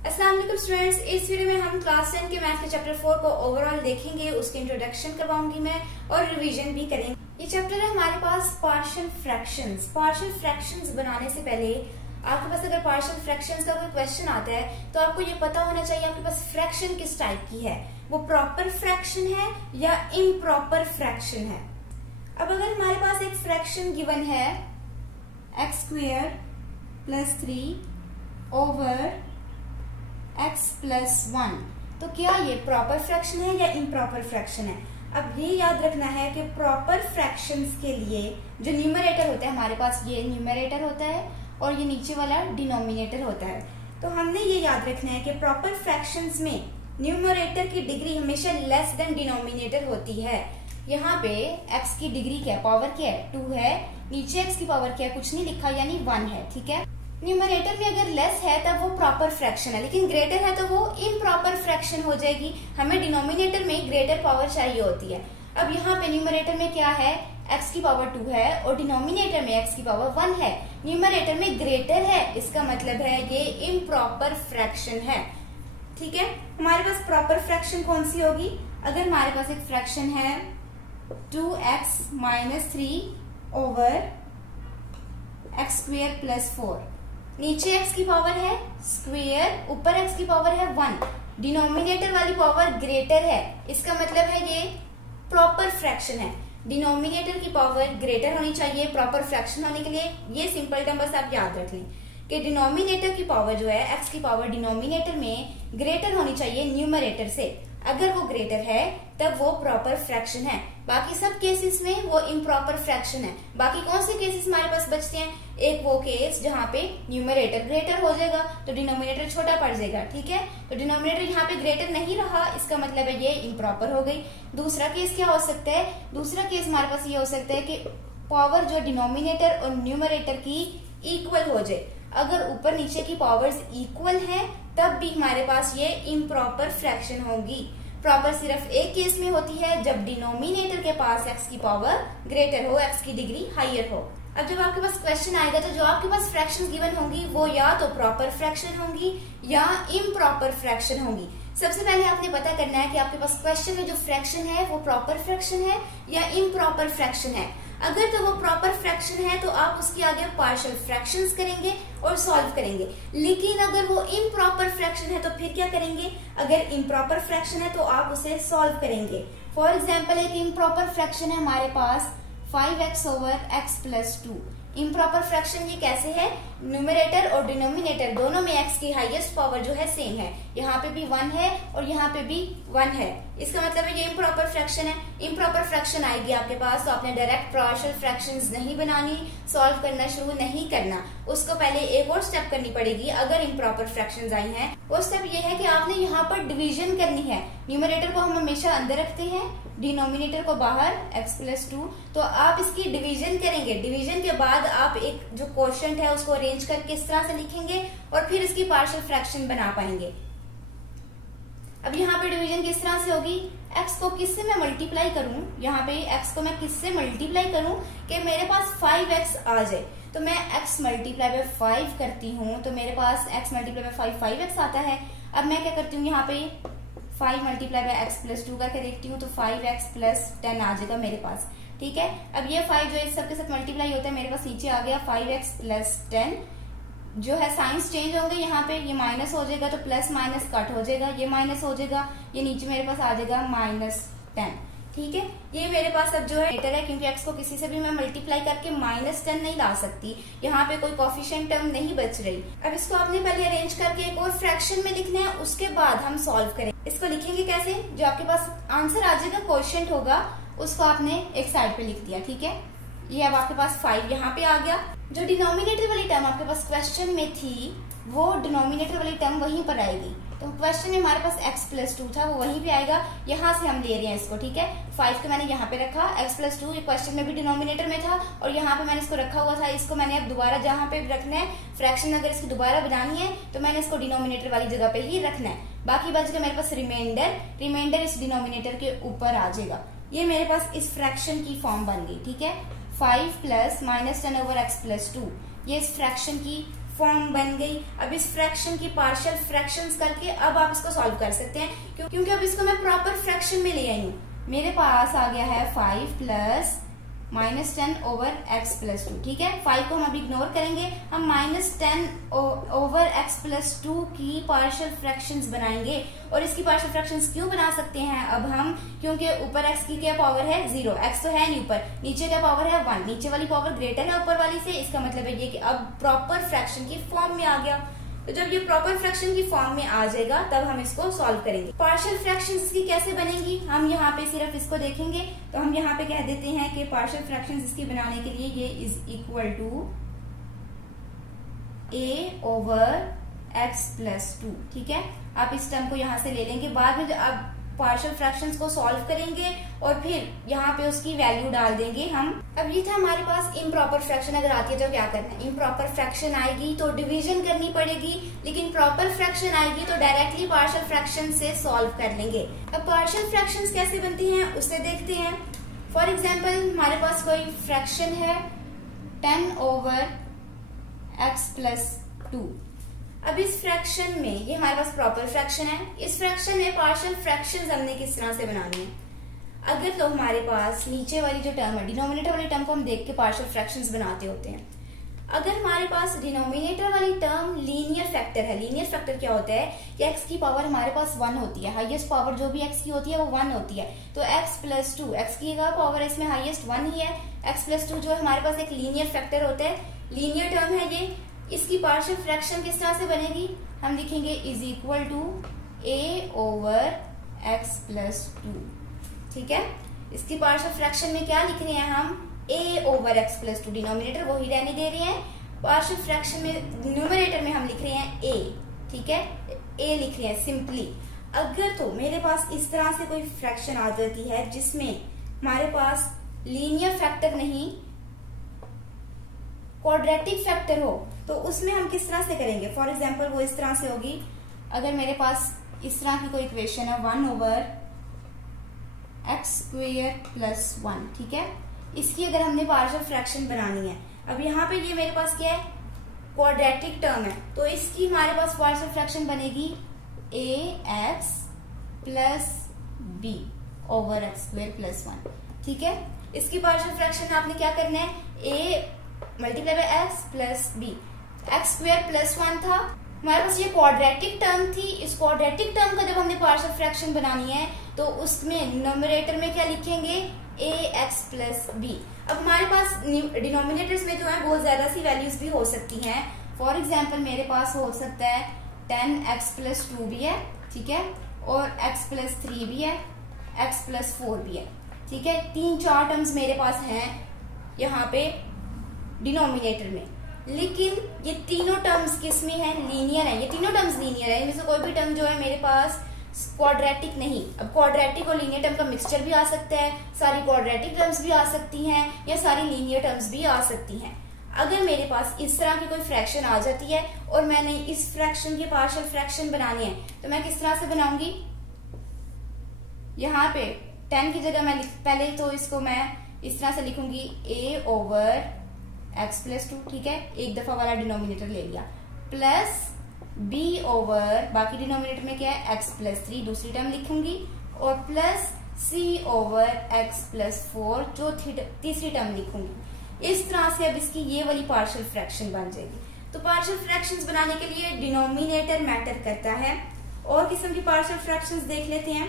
अस्सलाम वालेकुम स्टूडेंट्स, इस वीडियो में हम क्लास 10 के मैथ के चैप्टर 4 को ओवरऑल देखेंगे। उसके इंट्रोडक्शन करवाऊंगी मैं और रिवीजन भी करेंगे। ये चैप्टर है हमारे पास पार्शियल फ्रैक्शंस। पार्शियल फ्रैक्शंस बनाने से पहले आपके पास अगर पार्शियल फ्रैक्शंस का कोई क्वेश्चन आता है तो आपको ये पता होना चाहिए आपके पास फ्रैक्शन किस टाइप की है, वो प्रॉपर फ्रैक्शन है या इम्प्रॉपर फ्रैक्शन है। अब अगर हमारे पास एक फ्रैक्शन गिवन है x² + 3 ओवर x + 1, तो क्या ये प्रॉपर फ्रैक्शन है या इम्प्रॉपर फ्रैक्शन है। अब ये याद रखना है कि प्रॉपर फ्रैक्शंस के लिए जो न्यूमरेटर होता है हमारे पास, ये न्यूमरेटर होता है और ये नीचे वाला डिनोमिनेटर होता है। तो हमने ये याद रखना है कि प्रॉपर फ्रैक्शंस में न्यूमरेटर की डिग्री हमेशा लेस देन डिनोमिनेटर होती है। यहाँ पे x की डिग्री क्या है, पावर क्या है, 2 है, नीचे x की पावर क्या है, कुछ नहीं लिखा, यानी 1 है। ठीक है, न्यूमरेटर में अगर लेस है तब वो प्रॉपर फ्रैक्शन है, लेकिन ग्रेटर है तो वो इम्प्रॉपर फ्रैक्शन हो जाएगी। हमें डिनोमिनेटर में ग्रेटर पावर चाहिए होती है। अब यहाँ पे न्यूमरेटर में क्या है, x की पावर 2 है और डिनोमिनेटर में x की पावर 1 है। न्यूमरेटर में ग्रेटर है, इसका मतलब है ये इम्प्रॉपर फ्रैक्शन है। ठीक है, हमारे पास प्रॉपर फ्रैक्शन कौन सी होगी। अगर हमारे पास एक फ्रैक्शन है 2x - 3 ओवर x² + 4, नीचे x की पावर है स्क्वेयर, ऊपर x की पावर है 1, डिनोमिनेटर वाली पावर ग्रेटर है, इसका मतलब है ये प्रॉपर फ्रैक्शन है। डिनोमिनेटर की पावर ग्रेटर होनी चाहिए प्रॉपर फ्रैक्शन होने के लिए। ये सिंपल टर्म बस आप याद रख लें कि डिनोमिनेटर की पावर जो है, x की पावर डिनोमिनेटर में ग्रेटर होनी चाहिए न्यूमरेटर से। अगर वो ग्रेटर है तब वो प्रॉपर फ्रैक्शन है, बाकी सब केसेस में वो इम्प्रॉपर फ्रैक्शन है। बाकी कौन से केसेस हमारे पास बचते हैं, एक वो केस जहाँ पे न्यूमरेटर ग्रेटर हो जाएगा तो डिनोमिनेटर छोटा पड़ जाएगा। ठीक है, तो डिनोमिनेटर यहाँ पे ग्रेटर नहीं रहा, इसका मतलब है ये इम्प्रॉपर हो गई। दूसरा केस क्या हो सकता है, दूसरा केस हमारे पास ये हो सकता है कि पावर जो डिनोमिनेटर और न्यूमरेटर की इक्वल हो जाए। अगर ऊपर नीचे की पावर्स इक्वल हैं तब भी हमारे पास ये इम्प्रॉपर फ्रैक्शन होगी। प्रॉपर सिर्फ एक केस में होती है, जब डिनोमिनेटर के पास x की पावर ग्रेटर हो, x की डिग्री हायर हो। अब जब आपके पास क्वेश्चन आएगा तो जो आपके पास फ्रैक्शंस गिवन होंगी वो या तो प्रॉपर फ्रैक्शन होंगी या इम्प्रॉपर फ्रैक्शन होंगी। सबसे पहले आपने पता करना है कि आपके पास क्वेश्चन में जो फ्रैक्शन है वो प्रॉपर फ्रैक्शन है या इम्प्रॉपर फ्रैक्शन है। अगर तो वो प्रॉपर फ्रैक्शन है तो आप उसके आगे पार्शियल फ्रैक्शंस करेंगे और सॉल्व करेंगे, लेकिन अगर वो इम्प्रॉपर फ्रैक्शन है तो फिर क्या करेंगे, अगर इम्प्रॉपर फ्रैक्शन है तो आप उसे सॉल्व करेंगे। फॉर एग्जाम्पल एक इम्प्रॉपर फ्रैक्शन है हमारे पास 5x over x + 2। Improper fraction ये कैसे है, न्यूमरेटर और डिनोमिनेटर दोनों में x की हाईएस्ट पावर जो है सेम है, यहाँ पे भी 1 है और यहाँ पे भी 1 है, इसका मतलब है ये इम्प्रॉपर फ्रैक्शन है। इम्प्रॉपर फ्रैक्शन आएगी आपके पास तो आपने डायरेक्ट पार्शियल फ्रैक्शंस नहीं बनानी, सॉल्व करना शुरू नहीं करना, उसको पहले एक और स्टेप करनी पड़ेगी। अगर इम्प्रॉपर फ्रैक्शंस आई हैं, वो स्टेप ये है कि आपने यहाँ पर डिवीजन करनी है। न्यूमरेटर को हम हमेशा अंदर रखते हैं, डिनोमिनेटर को बाहर, x + 2, तो आप इसकी डिवीजन करेंगे। डिवीजन के बाद आप एक जो क्वोशिएंट है उसको अरेंज करके इस तरह से लिखेंगे और फिर इसकी पार्शियल फ्रैक्शन बना पाएंगे। अब यहाँ पे डिवीजन किस तरह से होगी, x को किससे मैं मल्टीप्लाई करूं, यहाँ पे x को मैं किससे मल्टीप्लाई करूं कि मेरे पास 5x आ जाए, तो मैं x × 5 करती हूँ तो मेरे पास x × 5 5x आता है। अब मैं क्या करती हूँ, यहाँ पे 5 × x + 2 करके देखती हूँ तो 5x + 10 आ जाएगा मेरे पास। ठीक है, अब ये 5 जो इस सबके साथ मल्टीप्लाई होता है मेरे पास नीचे आ गया 5x + 10, जो है साइंस चेंज होंगे, यहाँ पे ये माइनस हो जाएगा तो प्लस माइनस कट हो जाएगा, ये माइनस हो जाएगा, ये नीचे मेरे पास आ जाएगा -10। ठीक है, ये मेरे पास अब जो है ग्रेटर है क्योंकि x को किसी से भी मैं मल्टीप्लाई करके -10 नहीं ला सकती, यहाँ पे कोई कोफिशिएंट टर्म नहीं बच रही। अब इसको आपने पहले अरेंज करके एक और फ्रैक्शन में लिखना है, उसके बाद हम सॉल्व करेंगे। इसको लिखेंगे कैसे, जो आपके पास आंसर आ जाएगा कोफिशिएंट होगा उसको आपने एक साइड पे लिख दिया। ठीक है, ये अब आपके पास 5 यहाँ पे आ गया। जो डिनोमिनेटर वाली टर्म आपके पास क्वेश्चन में थी वो डिनोमिनेटर वाली टर्म वहीं पर आएगी, तो क्वेश्चन में हमारे पास x + 2 था वो वहीं पे आएगा, यहाँ से हम ले रहे हैं इसको। ठीक है, 5 को मैंने यहाँ पे रखा, x + 2 ये क्वेश्चन में भी डिनोमिनेटर में था और यहाँ पे मैंने इसको रखा हुआ था, इसको मैंने अब दोबारा जहाँ पे रखना है फ्रैक्शन, अगर इसकी दोबारा बनानी है तो मैंने इसको डिनोमिनेटर वाली जगह पे ही रखना है। बाकी बच गया मेरे पास रिमाइंडर इस डिनोमिनेटर के ऊपर आ जाएगा। ये मेरे पास इस फ्रैक्शन की फॉर्म बन गई। ठीक है, 5 + -10 ओवर x + 2 ये इस फ्रैक्शन की फॉर्म बन गई। अब इस फ्रैक्शन की पार्शियल फ्रैक्शंस करके अब आप इसको सॉल्व कर सकते हैं, क्योंकि अब इसको मैं प्रॉपर फ्रैक्शन में ले आई हूँ। मेरे पास आ गया है 5 प्लस -10 ओवर x प्लस 2। ठीक है, 5 को हम अभी इग्नोर करेंगे, हम -10 ओवर x प्लस 2 की पार्शियल फ्रैक्शंस बनाएंगे। और इसकी पार्शियल फ्रैक्शंस क्यों बना सकते हैं अब हम, क्योंकि ऊपर x की क्या पावर है 0, x तो है नहीं ऊपर, नीचे क्या पावर है 1, नीचे वाली पावर ग्रेटर है ऊपर वाली से। इसका मतलब है ये कि अब प्रॉपर फ्रैक्शन की फॉर्म में आ गया। तो जब ये प्रॉपर फ्रैक्शन की फॉर्म में आ जाएगा तब हम इसको सॉल्व करेंगे। पार्शियल फ्रैक्शंस की कैसे बनेंगी, हम यहाँ पे सिर्फ इसको देखेंगे। तो हम यहाँ पे कह देते हैं कि पार्शियल फ्रैक्शंस इसकी बनाने के लिए ये is equal to a over x plus 2। ठीक है, आप इस टर्म को यहाँ से ले लेंगे, बाद में अब पार्शियल फ्रैक्शंस को सॉल्व करेंगे और फिर यहाँ पे उसकी वैल्यू डाल देंगे हम। अब ये था हमारे पास इम्प्रॉपर फ्रैक्शन अगर आती है तो क्या करना है, इम्प्रॉपर फ्रैक्शन आएगी तो डिवीजन करनी पड़ेगी, लेकिन प्रॉपर फ्रैक्शन आएगी तो डायरेक्टली पार्शियल फ्रैक्शन से सॉल्व कर लेंगे। अब पार्शियल फ्रैक्शंस कैसे बनती हैं उसे देखते हैं। फॉर एग्जाम्पल हमारे पास कोई फ्रैक्शन है 10 ओवर x प्लस 2। अब इस फ्रैक्शन में ये हमारे पास प्रॉपर फ्रैक्शन है, इस फ्रैक्शन में पार्शियल फ्रैक्शंस हमने किस तरह से बनानी है। अगर तो हमारे पास नीचे वाली जो टर्म है, डिनोमिनेटर वाली टर्म को हम देख के पार्शियल फ्रैक्शंस बनाते होते हैं। अगर हमारे पास डिनोमिनेटर वाली टर्म लीनियर फैक्टर है, लीनियर फैक्टर क्या होता है कि x की पावर हमारे पास 1 होती है, हाईएस्ट पावर जो भी x की होती है वो 1 होती है। तो x प्लस 2, x की पावर इसमें हाईएस्ट 1 ही है, x प्लस 2 जो हमारे पास एक लीनियर फैक्टर होता है, लीनियर टर्म है ये। इसकी पार्शियल फ्रैक्शन किस तरह से बनेगी, हम लिखेंगे is equal to a over x plus 2। ठीक है, इसकी पार्शियल फ्रैक्शन में क्या लिख रहे हैं हम, a over x plus 2, denominator वही रहने दे रहे हैं, पार्शियल फ्रैक्शन में न्यूमरेटर में हम लिख रहे हैं a। ठीक है, a लिख रहे हैं सिंपली। अगर तो मेरे पास इस तरह से कोई फ्रैक्शन आ जाती है जिसमें हमारे पास लीनियर फैक्टर नहीं क्वाड्रेटिक फैक्टर हो, तो उसमें हम किस तरह से करेंगे। फॉर एग्जाम्पल वो इस तरह से होगी, अगर मेरे पास इस तरह की कोई इक्वेशन है 1 ओवर x स्क्वायर प्लस 1। ठीक है, इसकी अगर हमने पार्शियल फ्रैक्शन बनानी है, अब यहाँ पे ये मेरे पास क्या है क्वाड्रेटिक टर्म है, तो इसकी हमारे पास पार्शियल फ्रैक्शन बनेगी ax plus b over x square plus 1। ठीक है, इसकी पार्शियल फ्रैक्शन आपने क्या करना है, a multiply by x plus b, x square plus 1 था हमारे पास, ये क्वाड्रेटिक टर्म थी। इस क्वाड्रेटिक टर्म का जब हमने पार्शियल फ्रैक्शन बनानी है तो उसमें न्यूमरेटर में क्या लिखेंगे ax प्लस b। अब हमारे पास डिनोमिनेटर्स में जो है बहुत ज्यादा सी वैल्यूज भी हो सकती हैं। फॉर एग्जाम्पल मेरे पास हो सकता है 10x प्लस 2 भी है, ठीक है, और x प्लस 3 भी है, x प्लस 4 भी है। ठीक है, 3-4 टर्म्स मेरे पास हैं यहाँ पे डिनोमिनेटर में, लेकिन ये तीनों टर्म्स किस में है, लीनियर है। ये तीनों टर्म्स लीनियर है, इनमें से कोई भी टर्म जो है मेरे पास क्वाड्रेटिक नहीं। अब क्वाड्रेटिक और लीनियर टर्म का मिक्सचर भी आ सकता है, सारी क्वाड्रेटिक टर्म्स भी आ सकती हैं या सारी लीनियर टर्म्स भी आ सकती हैं। अगर मेरे पास इस तरह की कोई फ्रैक्शन आ जाती है और मैंने इस फ्रैक्शन की पार्शियल फ्रैक्शन बनानी है तो मैं किस तरह से बनाऊंगी, यहाँ पे 10 की जगह मैं पहले तो इसको मैं इस तरह से लिखूंगी a ओवर x प्लस 2। ठीक है, एक दफा वाला डिनोमिनेटर ले लिया, प्लस b ओवर बाकी डिनोमिनेटर में क्या है x प्लस 3 दूसरी टर्म लिखूंगी, और plus c over x plus 4 जो तीसरी टर्म लिखूंगी। इस तरह से अब इसकी ये वाली पार्शियल फ्रैक्शन बन जाएगी। तो पार्शियल फ्रैक्शंस बनाने के लिए डिनोमिनेटर मैटर करता है। और किस्म की पार्शियल फ्रैक्शंस देख लेते हैं।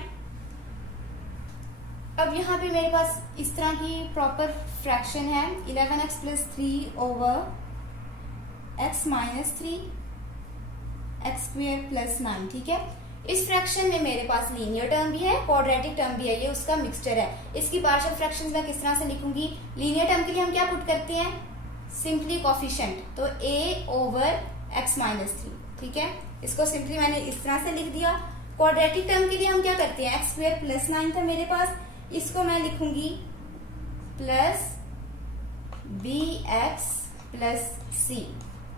अब यहाँ पे मेरे पास इस तरह की प्रॉपर फ्रैक्शन है 11x plus 3 over x minus 3 x square plus 9। ठीक है, इस फ्रैक्शन में मेरे पास लीनियर टर्म भी है, क्वाड्रेटिक टर्म भी है, ये उसका मिक्सचर है। इसकी पार्शियल फ्रैक्शंस मैं किस तरह से लिखूंगी, लीनियर टर्म के लिए हम क्या पुट करते हैं, सिंपली कोफिशिएंट, तो a ओवर x माइनस 3। ठीक है, इसको सिंपली मैंने इस तरह से लिख दिया। क्वाड्रेटिक टर्म के लिए हम क्या करते हैं, x स्क्वायर प्लस 9 था मेरे पास, इसको मैं लिखूंगी plus bx plus c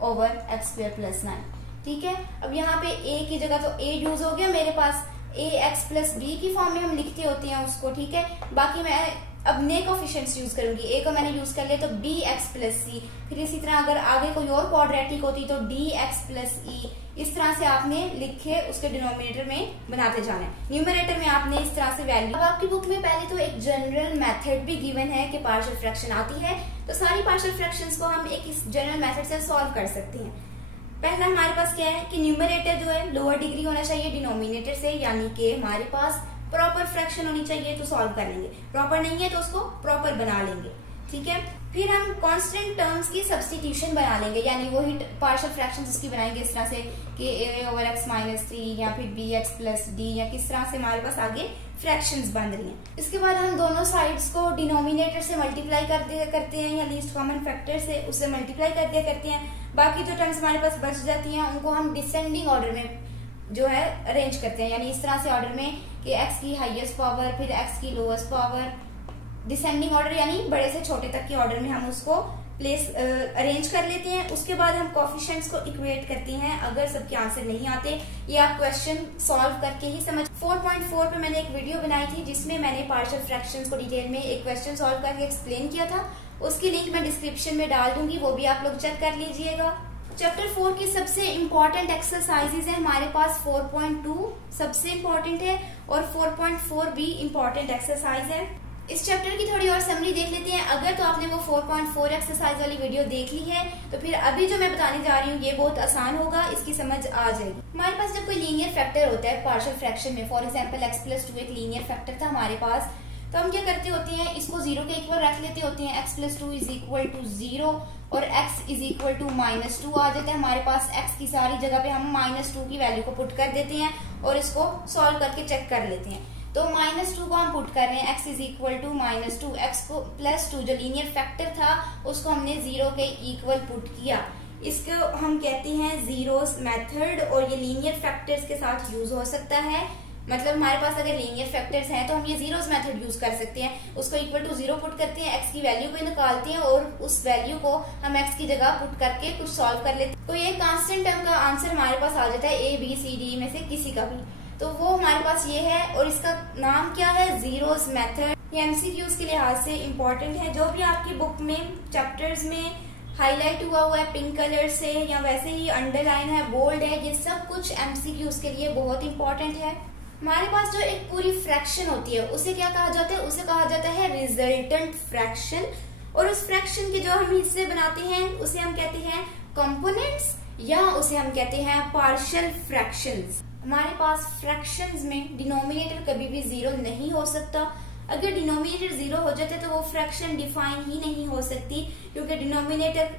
over x square plus 9। ठीक है, अब यहाँ पे a की जगह तो a यूज हो गया मेरे पास, ax प्लस b की फॉर्म में हम लिखते होते हैं उसको। ठीक है, बाकी मैं अब नए कोफिशिएंट्स यूज करूंगी, ए को मैंने यूज कर लिया तो बी एक्स प्लस सी, फिर इसी तरह अगर आगे कोई और क्वाड्रेटिक होती तो डी एक्स प्लस ई, इस तरह से आपने लिखे उसके डिनोमिनेटर में बनाते जाना है। न्यूमरेटर में आपने इस तरह से वैल्यू। अब आपकी बुक में पहले तो एक जनरल मेथड भी गिवन है कि पार्शियल फ्रैक्शन आती है, तो सारी पार्शियल फ्रैक्शंस को हम एक इस जनरल मेथड से सॉल्व कर सकते हैं। पहला हमारे पास क्या है कि न्यूमरेटर जो है लोअर डिग्री होना चाहिए डिनोमिनेटर से, यानी कि हमारे पास प्रॉपर फ्रैक्शन होनी चाहिए तो सॉल्व कर लेंगे, प्रॉपर नहीं है तो उसको प्रॉपर बना लेंगे, ठीक है। फिर हम कांस्टेंट टर्म्स की सब्स्टिट्यूशन बना लेंगे, यानी वही पार्शियल फ्रैक्शंस उसकी बनाएंगे इस तरह से कि a ओवर x माइनस 3 या फिर bx प्लस डी, या किस तरह से हमारे पास आगे फ्रैक्शंस बन रही हैं। इसके बाद हम दोनों साइड्स को डिनोमिनेटर से मल्टीप्लाई करते हैं या लीस्ट कॉमन फैक्टर से उससे मल्टीप्लाई करते हैं। बाकी जो टर्म्स हमारे पास बच जाती हैं उनको हम डिसेंडिंग ऑर्डर में जो है अरेंज करते हैं, यानी इस तरह से ऑर्डर में कि x की हाईएस्ट पावर फिर x की लोएस्ट पावर, डिसेंडिंग ऑर्डर यानी बड़े से छोटे तक के ऑर्डर में हम उसको प्लेस अरेंज कर लेते हैं। उसके बाद हम कोफिशिएंट्स को इक्वेट करते हैं अगर सबके आंसर नहीं आते, ये आप क्वेश्चन सॉल्व करके ही समझ। 4.4 पे मैंने एक वीडियो बनाई थी जिसमें मैंने पार्शियल फ्रैक्शंस को डिटेल में एक क्वेश्चन सॉल्व करके एक्सप्लेन किया था, उसकी लिंक मैं डिस्क्रिप्शन में डाल दूंगी, वो भी आप लोग चेक कर लीजिएगा। चैप्टर 4 की सबसे इम्पोर्टेंट एक्सरसाइजेज है हमारे पास 4.2 सबसे इम्पोर्टेंट है और 4.4 भी इम्पोर्टेंट एक्सरसाइज है। इस चैप्टर की थोड़ी और समरी देख लेते हैं। अगर तो आपने वो 4.4 एक्सरसाइज वाली वीडियो देख ली है तो फिर अभी जो मैं बताने जा रही हूँ ये बहुत आसान होगा, इसकी समझ आ जाएगी। हमारे पास जब कोई लीनियर फैक्टर होता है पार्शियल फ्रैक्शन में, फॉर एग्जाम्पल x प्लस 2 एक लीनियर फैक्टर था हमारे पास, तो हम क्या करते होते हैं इसको 0 के इक्वल रख लेते होते हैं। x plus 2 is equal to 0 और x इज इक्वल टू -2 आ जाता है हमारे पास। x की सारी जगह पे हम -2 की वैल्यू को पुट कर देते हैं और इसको सॉल्व करके चेक कर लेते हैं। तो -2 को हम पुट कर रहे हैं, x is equal to -2, x को +2 जो लीनियर फैक्टर था उसको हमने 0 के इक्वल पुट किया। इसको हम कहते हैं जीरोस मेथड और ये लीनियर फैक्टर्स के साथ यूज हो सकता है। मतलब हमारे पास अगर लीनियर फैक्टर्स हैं तो हम ये जीरोस मेथड यूज कर सकते हैं। उसको इक्वल टू 0 पुट करते हैं, x की वैल्यू को निकालते हैं और उस वैल्यू को हम x की जगह पुट करके कुछ सॉल्व कर लेते हैं। तो ये कांस्टेंट टर्म का आंसर हमारे पास आ जाता है a b c d में से किसी का भी, तो वो हमारे पास ये है और इसका नाम क्या है, जीरोस मेथड। ये एमसीक्यूज के लिहाज से इम्पोर्टेंट है। जो भी आपकी बुक में चैप्टर्स में हाईलाइट हुआ है पिंक कलर से या वैसे ही अंडरलाइन है, बोल्ड है, ये सब कुछ एमसीक्यूज के लिए बहुत इंपॉर्टेंट है। हमारे पास जो एक पूरी फ्रैक्शन होती है उसे क्या कहा जाता है, उसे कहा जाता है रिजल्टेंट फ्रैक्शन। और उस फ्रैक्शन के जो हम हिस्से बनाते हैं उसे हम कहते हैं कंपोनेंट्स या उसे हम कहते हैं पार्शियल फ्रैक्शंस। हमारे पास फ्रैक्शंस में डिनोमिनेटर कभी भी 0 नहीं हो सकता। अगर डिनोमिनेटर 0 हो जाता है तो वो फ्रैक्शन डिफाइन ही नहीं हो सकती, क्योंकि डिनोमिनेटर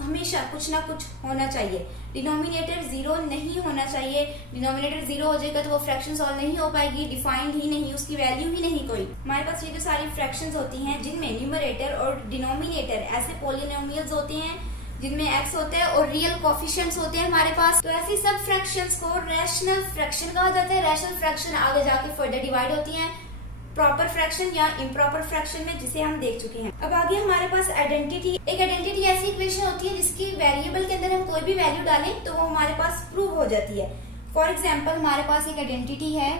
हमेशा कुछ ना कुछ होना चाहिए। डिनोमिनेटर 0 नहीं होना चाहिए। डिनोमिनेटर 0 हो जाएगा तो वो फ्रैक्शन सॉल्व नहीं हो पाएगी, डिफाइंड ही नहीं, उसकी वैल्यू ही नहीं कोई। हमारे पास ये जो सारी फ्रैक्शंस होती हैं जिनमें न्यूमरेटर और डिनोमिनेटर ऐसे पोलिनोमियल्स होते हैं जिनमें x होता है और रियल कोफिशिएंट्स होते हैं हमारे पास, तो ऐसी सब फ्रैक्शंस को रैशनल फ्रैक्शन कहा जाता है। रैशनल फ्रैक्शन आगे जाके फर्दर डिवाइड होती हैं प्रॉपर फ्रैक्शन या इम्प्रॉपर फ्रैक्शन में, जिसे हम देख चुके हैं। अब आगे हमारे पास आइडेंटिटी। एक आइडेंटिटी ऐसी इक्वेशन होती है जिसकी वेरिएबल के अंदर हम कोई भी वैल्यू डालें तो वो हमारे पास प्रूव हो जाती है। फॉर एग्जाम्पल हमारे पास एक आइडेंटिटी है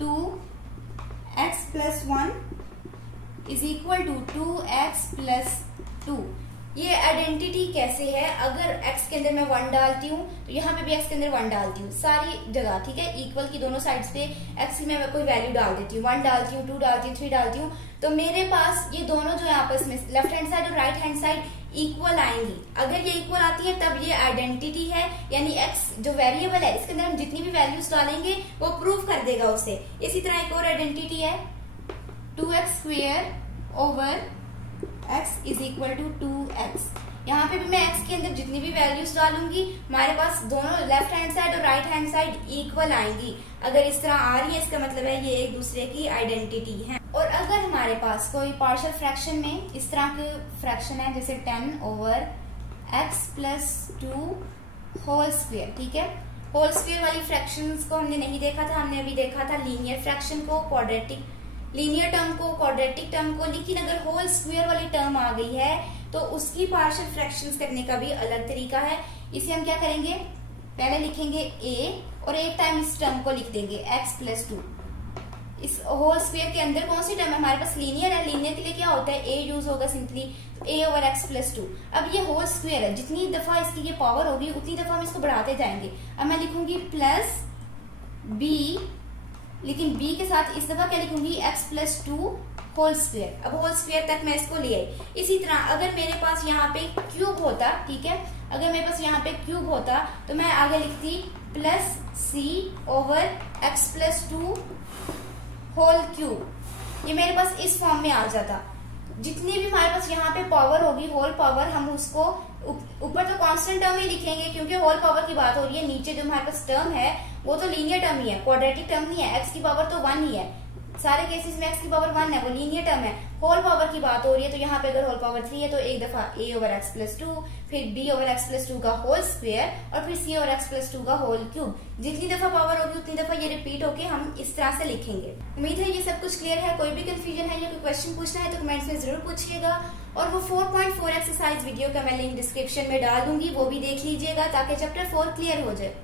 2x + 1 is equal to 2x + 2। ये आइडेंटिटी कैसे है, अगर x के अंदर मैं 1 डालती हूँ तो यहाँ पे भी x के अंदर 1 डालती हूँ सारी जगह, ठीक है। इक्वल की दोनों साइड्स पे x की मैं कोई वैल्यू डाल देती हूँ, 1 डालती हूँ, 2 डालती हूँ, 3 डालती हूँ, तो मेरे पास ये दोनों जो है आपस में लेफ्ट हैंड साइड और राइट हैंड साइड इक्वल आएंगी। अगर ये इक्वल आती है तब ये आइडेंटिटी है, यानी x जो वेरिएबल है इसके अंदर हम जितनी भी वैल्यूज डालेंगे वो प्रूव कर देगा उसे। इसी तरह एक और आइडेंटिटी है 2x² over x is equal to 2x। यहाँ पे भी मैं x के अंदर जितनी भी वैल्यूज डालूंगी हमारे पास दोनों लेफ्ट हैंड साइड और राइट हैंड साइड इक्वल आएंगी। अगर इस तरह आ रही है इसका मतलब है ये एक दूसरे की आइडेंटिटी है। और अगर हमारे पास कोई पार्शियल फ्रैक्शन में इस तरह के फ्रैक्शन है जैसे 10 ओवर x + 2 होल स्क्वायर, ठीक है। होल स्क्वायर वाली फ्रैक्शंस को हमने नहीं देखा था, हमने अभी देखा था लीनियर फ्रैक्शन को, क्वाड्रेटिक लीनियर टर्म को, क्वाड्रेटिक टर्म को। लेकिन अगर होल स्क्वायर वाली टर्म आ गई है तो उसकी पार्शियल फ्रैक्शंस करने का भी अलग तरीका है। इसे हम क्या करेंगे, पहले लिखेंगे a और एक टाइम इस टर्म को लिख देंगे x + 2 इस होल स्क्वायर के अंदर कौन सी टर्म है, हमारे पास लीनियर है। लीनियर के लिए क्या होता है, ए यूज होगा सिंपली, ए ओवर एक्स प्लस 2। अब ये होल स्क्वायर है, जितनी दफा इसकी ये पावर होगी उतनी दफा हम इसको बढ़ाते जाएंगे। अब मैं लिखूंगी प्लस बी, लेकिन b के साथ इस दफा क्या लिखूंगी, x प्लस 2 होल स्क्वायर। अब होल स्क्वायर तक मैं इसको ले आई। इसी तरह अगर मेरे पास यहाँ पे क्यूब होता, ठीक है, अगर मेरे पास यहाँ पे क्यूब होता तो मैं आगे लिखती plus c over x plus 2 whole cube. ये मेरे पास इस फॉर्म में आ जाता। जितनी भी हमारे पास यहाँ पे पावर होगी, होल पावर, हम उसको ऊपर तो कांस्टेंट टर्म ही लिखेंगे क्योंकि होल पावर की बात हो रही है। नीचे जो हमारे पास टर्म है वो तो लीनियर टर्म ही है, क्वाड्रेटिक टर्म नहीं है। एक्स की पावर तो 1 ही है, सारे केसेस में एक्स की पावर 1 है, वो लीनियर टर्म है। होल पावर की बात हो रही है तो यहाँ पे अगर होल पावर 3 है तो एक दफा a ओवर एक्स प्लस 2, फिर b ओवर एक्स प्लस 2 का होल स्क्वायर और फिर c ओवर एक्स प्लस 2 का होल क्यूब। जितनी दफा पावर होगी उतनी दफा ये रिपीट होके हम इस तरह से लिखेंगे। उम्मीद है ये सब कुछ क्लियर है। कोई भी कंफ्यूजन है या कोई क्वेश्चन पूछना है तो कमेंट्स में जरूर पूछिएगा। और वो 4.4 एक्सरसाइज वीडियो का मैं लिंक डिस्क्रिप्शन में डाल दूंगी, वो भी देख लीजिएगा ताकि चैप्टर 4 क्लियर हो जाए।